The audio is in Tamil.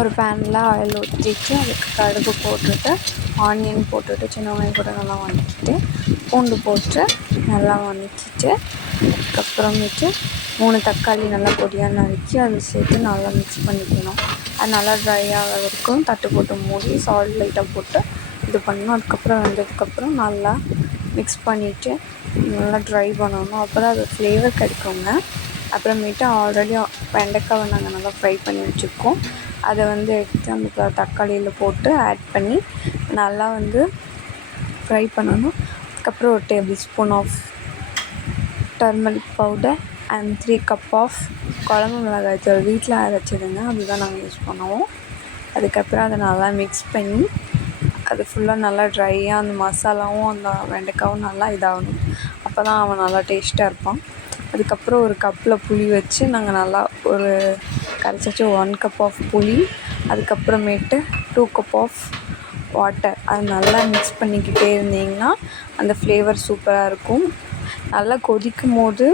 ஒரு பேனில் ஆயில் ஊற்றிட்டு அதுக்கு கடுகு போட்டுட்டு ஆனியன் போட்டுட்டு சின்ன வெங்காயம் போட்டு நல்லா வதக்கிட்டு பூண்டு போட்டு நல்லா வதக்கிட்டு அதுக்கப்புறமேட்டு மூணு தக்காளி நல்லா பொடியாக நறுக்கி அதை சேர்த்து நல்லா மிக்ஸ் பண்ணிக்கணும். அது நல்லா ட்ரை ஆகிற வரைக்கும் தட்டு போட்டு மூடி சால்ட் லைட்டாக போட்டு இது பண்ணணும். அதுக்கப்புறம் வெந்ததுக்கப்புறம் நல்லா மிக்ஸ் பண்ணிவிட்டு நல்லா ட்ரை பண்ணணும். அப்புறம் அது ஃப்ளேவர் கிடைக்குங்க. அப்புறமேட்டு ஆல்ரெடி வெண்டைக்காவை நாங்கள் நல்லா ஃப்ரை பண்ணி வச்சுருக்கோம். அதை வந்து எடுத்து அந்த தக்காளியில் போட்டு ஆட் பண்ணி நல்லா வந்து ஃப்ரை பண்ணணும். அதுக்கப்புறம் ஒரு table spoon of turmeric powder and three cup of குழம்பு மிளகாய் தூள். வீட்டில் அரைச்சதுங்க. அதுதான் நாங்கள் யூஸ் பண்ணுவோம். அதுக்கப்புறம் அதை நல்லா மிக்ஸ் பண்ணி அது ஃபுல்லாக நல்லா ட்ரையாக அந்த மசாலாவும் அந்த வெண்டைக்காவும் நல்லா இதாகணும். அப்போ தான் அவன் நல்லா டேஸ்ட்டாக இருப்பான். அதுக்கப்புறம் ஒரு கப்பில் புளி வச்சு நாங்கள் நல்லா ஒரு கரைச்சி ஒன் கப் ஆஃப் புளி அதுக்கப்புறமேட்டு டூ கப் ஆஃப் வாட்டர் அது நல்லா மிக்ஸ் பண்ணிக்கிட்டே இருந்தீங்கன்னா அந்த ஃப்ளேவர் சூப்பராக இருக்கும். நல்லா கொதிக்கும் போது